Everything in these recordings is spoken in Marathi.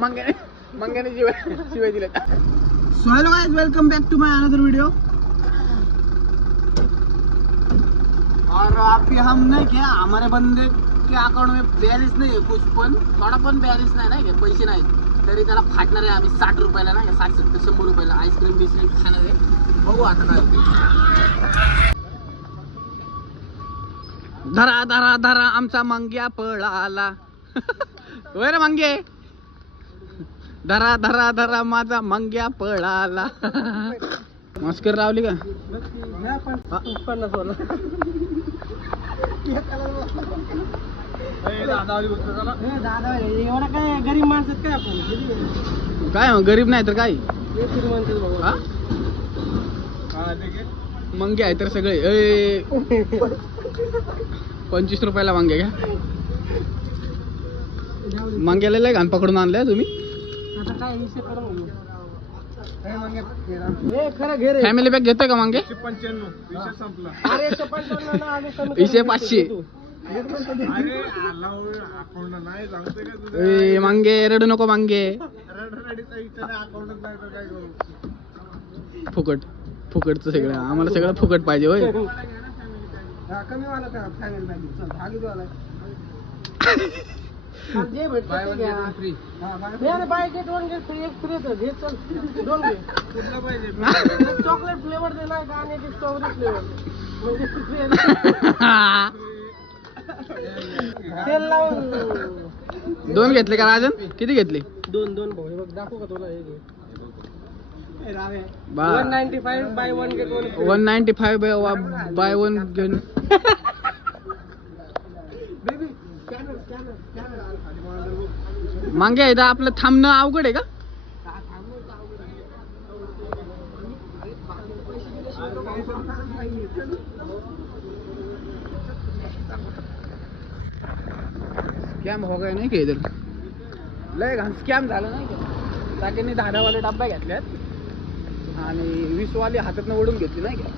मंग्याने शिवाय दिले. So hello guys, welcome back to my another video. और अभी हम नहीं क्या, हमारे बंदे के अकाउंट में बैलेंस नाही आहे, कुछ पण थोडा पण बैलेंस नाही ना, पैसे नाही तरी त्याला फाटणार आहे. आम्ही 60 रुपयाला ना, 60-70-100 रुपयाला आईस्क्रीम बिस्क्रीम खाणार आहे. बघू आता काय होते. धरा धरा धरा आमचा मंग्या पळाला. होय रे मंगे, धरा धरा धरा माझा मंग्या पळाला. मस्कर लावली का? 50 वाला. एवढा काय गरीब माणसात काय आपण काय गरीब नाही तर काय मंगे आहे तर सगळे. 25 रुपयाला मंगे घ्या. मंग्याला लय घाण पकडून आणलंय तुम्ही. फॅमिली पॅक घेतोय का मंगे? 500 मंगे रडू नको मंगे. फुकट फुकटचं सगळं आम्हाला सगळं फुकट पाहिजे. होय चॉकलेट फ्लेवर दिला आणि स्ट्रॉबेरी फ्लेवर. तेल लावून 2 घेतले का राजन? किती घेतले? 2 भाऊ. बघ दाखवू का तुला? 195 बाय 1 गेट 195 बाय 1 गेट. मागे इथं आपलं थांबणं अवघड आहे का? स्कॅम हो गए नाही का इधर? लय घाण स्कॅम झालं नाही का? सगळ्यांनी 10 वाले डब्बा घेतल्यात आणि 20 वाले हातातनं ओढून घेतली नाही का?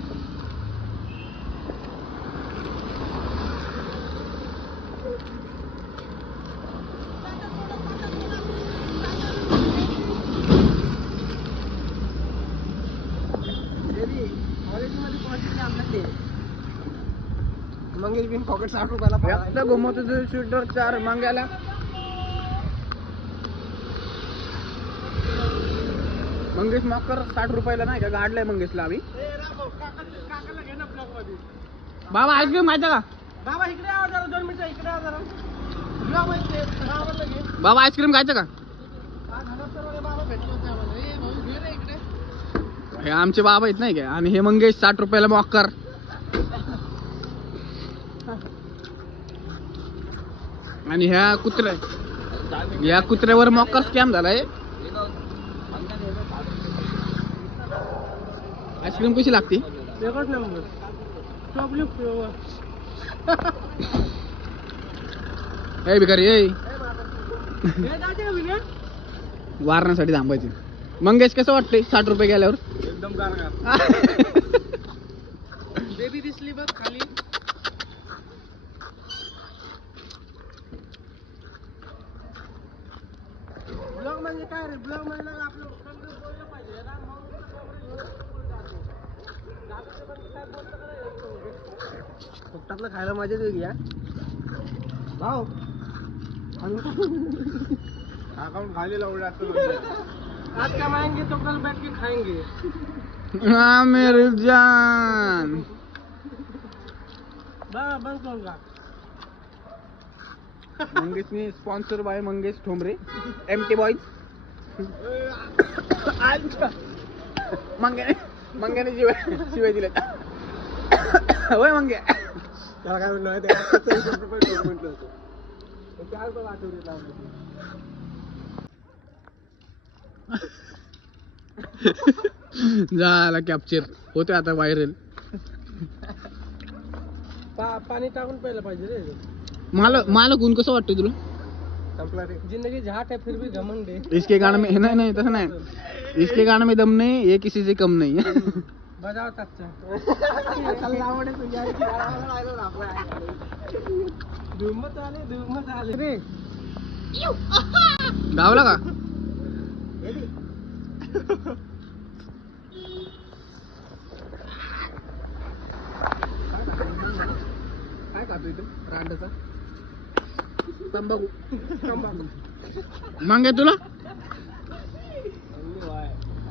मंगेश बिन पॉकेट 60 रुपयाला घुमवतो शूटर 4 मंग्याला. मंगेश मॉकर 60 रुपयाला नाही का गाडलाय मंगेशला आम्ही. बाबा आईस्क्रीम माहिती का? बाबा इकडे आवा जरा 2 मिनिटं इकडे आवा जरा. बाबा आईस्क्रीम खायचं का? हे आमचे बाबा आहेत नाही का, आणि हे मंगेश 60 रुपयाला मॉकर. आणि ह्या कुत्र्यावर मॉकर स्कॅम झालाय. आईस्क्रीम कशी लागते? ए भिकारी ए वारण्यासाठी थांबायचे. मंगेश कसं वाटते 60 रुपये गेल्यावर? एकदम गारगार. बेबी दिसली बघ खाली. ब्लॉग म्हणजे काय रे? ब्लॉग म्हणजे आपलं बोललं पाहिजे ना. फुकटातलं खायला मजा वेगळी आहे भाऊ. अकाउंट खाली लावलं आज कमाएंगे तो कल बैठ के खाएंगे. हाँ मेरे जान. बस होगा. मंगेश में sponsor by Mangesh Thombre MT boys. मंग्याने शिवाय दिले. होय मंग्या त्याला काय म्हणलं म्हटलं झाला कॅप्चर होते आता व्हायरल. पाणी टाकून प्यायला पाहिजे रे. मला गुण कसं वाटतं तुला? जिंदगी झाट है फिर भी घमंड है. इसके गाने में नहीं तसं नाही. इसके गाने में दम नहीं, ये किसी से कम नहीं है. बजाव टाकचा रे गावला का काय खातोय तू रांडाचा तंबाखू मग तुला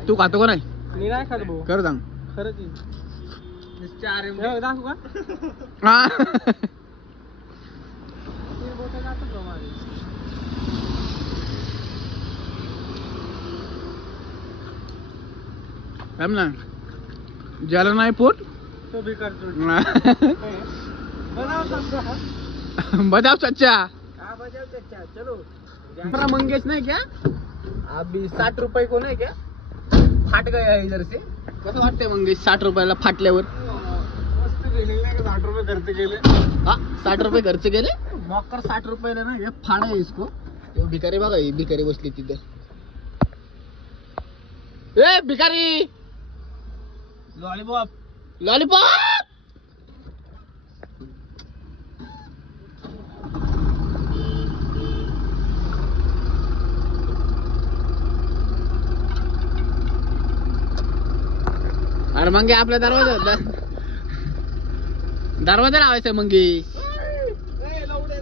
तू खातो का नाही मी नाही खात भाऊ कर सांग खरंच दाखवू का हा थांब ना ज्याला नाही पोट तो भी करतो बजाव सच्चा हाँ बजाओ चाचा चलो हमारा मंगेश नहीं क्या अभी 60 रुपए को नहीं क्या फाट गया है इधर से कसं वाटतंय मंगेश 60 रुपयाला फाटल्यावर मस्त गेले नाही का 60 रुपये खर्च केले हा 60 रुपये खर्च केले मकर 60 रुपयाला ना हे फाडा है इसको ये भिकारी बघा ही भिकारी बसली तिथे ए भिकारी लॉलीपॉप लॉलीपॉप अरे मंगे आपल्या दरवाजा दरवाजा लावायचा मंगी लवडे